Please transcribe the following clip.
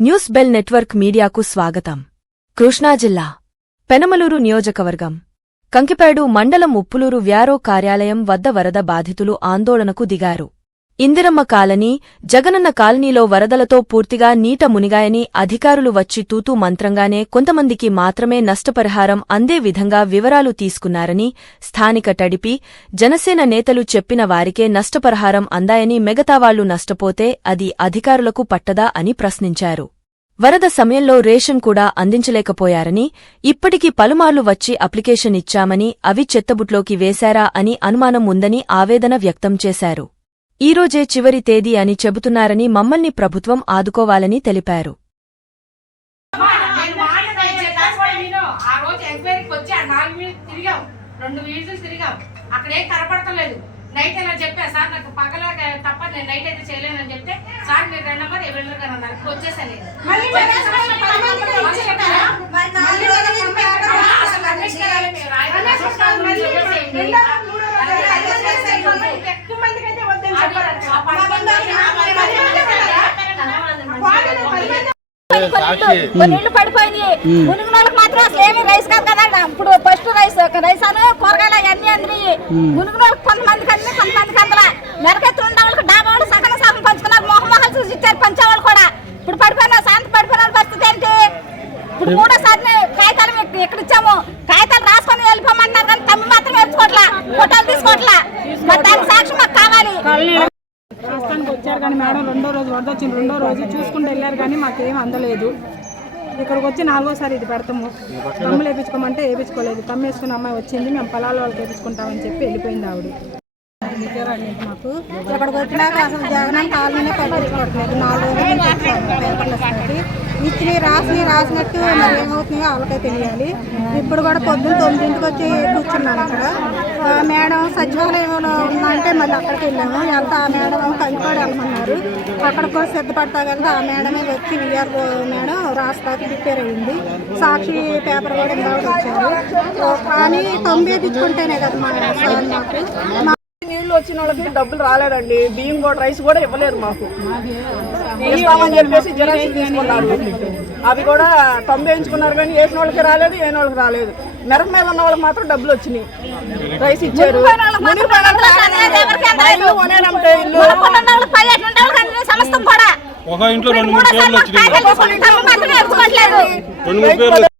News bell network మీడియాకు స్వాగతం. కృష్ణా జిల్లా పెనమలూరు నియోజకవర్గం కంకిపేడు మండలం ఉప్పులూరు వ్యారో కార్యాలయం వద్ద వరద బాధితులు ఆందోళనకు దిగారు. ఇందిరమ్మ కాలనీ జగనన్న కాలనీలో వరదలతో పూర్తిగా నీట మునిగాయని అధికారులు వచ్చి తూతూ మంత్రంగానే కొంతమందికి మాత్రమే నష్టపరిహారం అందే విధంగా వివరాలు తీసుకున్నారని స్థానిక టడిపి జనసేన నేతలు చెప్పిన వారికే నష్టపరిహారం అందాయని మిగతావాళ్ళు నష్టపోతే అది అధికారులకు పట్టదా అని ప్రశ్నించారు. వరద సమయంలో రేషన్ కూడా అందించలేకపోయారని ఇప్పటికి పలుమార్లు వచ్చి అప్లికేషన్ ఇచ్చామని అవి చెత్తబుట్లోకి వేశారా అని అనుమానం ఉందని ఆవేదన వ్యక్తం చేశారు. ఈరోజే చివరి తేదీ అని చెబుతున్నారని మమ్మల్ని ప్రభుత్వం ఆదుకోవాలని తెలిపారు. రెండు వీధులు తిరిగాం. అక్కడ ఏం కనపడతలేదు నైట్ ఇలా చెప్పా సార్ నాకు పగల తప్ప నేను నైట్ అయితే చేయలేనని చెప్తే సార్ మీరు ఎవరు వచ్చేసాను నేను. మరి నాలుగు రోజుల నుంచి పేపర్ అసలు అన్నిటికీ రాలే మీరు. రాయడం అసలు మీరు చెప్పేసేయండి. ఎక్కువ మందికి అయితే వద్దని అది చెప్పారు. ఆ పది మంది వచ్చినా మరి పది మంది కదా. నీళ్ళు పడిపోయింది మునిగి వాళ్ళకి మాత్రం అసలు ఏమి రైస్ కాదు కదా ఇప్పుడు ఫస్ట్ రైస్ రైస్ అని కూరగాయలు అవన్నీ అందినాయి. మునిగి వాళ్ళకి కొంతమందికి అంది కొంతమందికి అందలా మెరకెత్తులు వాళ్ళకి డాబా వాళ్ళు సగం సగం పంచుకున్నారు. మొహం మొహాలు చూసి ఇచ్చారు పంచేవాళ్ళు కూడా. ఇప్పుడు పడిపోయిన శాంతి పడిపోయిన పరిస్థితి ఏంటి? ఇప్పుడు మూడోసారి కాగితాలు మీకు ఇక్కడ ఇచ్చాము. కాగితాలు రాసుకొని వెళ్ళిపోమంటున్నారు కానీ తమ్మి మాత్రం నేర్చుకోవట్లా ఫోటోలు తీసుకోవట్లా. దానికి సాక్షి మాకు కావాలి. వచ్చారు కానీ మేడం రెండో రోజు వరద వచ్చింది. రెండో రోజు చూసుకుంటూ వెళ్ళారు కానీ మాకేం అందలేదు. ఇక్కడికి వచ్చి నాలుగోసారి ఇది పెడతాము. తమ్ములు వేయించుకోమంటే వేయించుకోలేదు తమ్ము వేసుకున్న అమ్మాయి వచ్చింది. మేము పొలాల వాళ్ళకి వేయించుకుంటామని చెప్పి వెళ్ళిపోయింది ఆవిడ. మాకు ఇక్కడికి వచ్చినాక అసలు జగన్ కాలనీ పట్టించుకోవట్లేదు. నాలుగు రోజులు పేపర్లు వస్తాయి ఇచ్చి రాసి రాసినట్టు మరి ఏమవుతున్నాయో వాళ్ళకే తెలియాలి. ఇప్పుడు కూడా పొద్దున్న తొమ్మిదింటికి వచ్చి కూర్చున్నాను అక్కడ మేడం సచివాలయంలో ఉందంటే మళ్ళీ అక్కడికి వెళ్ళాము. ఎంత ఆ మేడం కంకిపాడు వెళ్ళమన్నారు. అక్కడ కూడా సిద్ధపడతా కదా ఆ మేడమే వచ్చి విఆర్ మేడం రాస్తాకి ప్రిపేర్ అయ్యింది సాక్షి పేపర్ కూడా ఇందాక వచ్చారు కానీ తొమ్మిది తెచ్చుకుంటేనే కదా మా సార్ మాకు. వచ్చిన వాళ్ళకి డబ్బులు రాలేదండి. బియ్యం కూడా రైస్ కూడా ఇవ్వలేదు మాకు. ఇస్తామని చెప్పేసి జిరాక్స్ తీసుకున్నారు. అవి కూడా తొంభై వేయించుకున్నారు కానీ వేసిన వాళ్ళకి రాలేదు వేసిన వాళ్ళకి రాలేదు. మెరక మీద ఉన్న వాళ్ళకి మాత్రం డబ్బులు వచ్చినాయి. రైస్ ఇచ్చారు. ఒక ఇంట్లో రెండు మూడు పేర్లు వచ్చినాయి.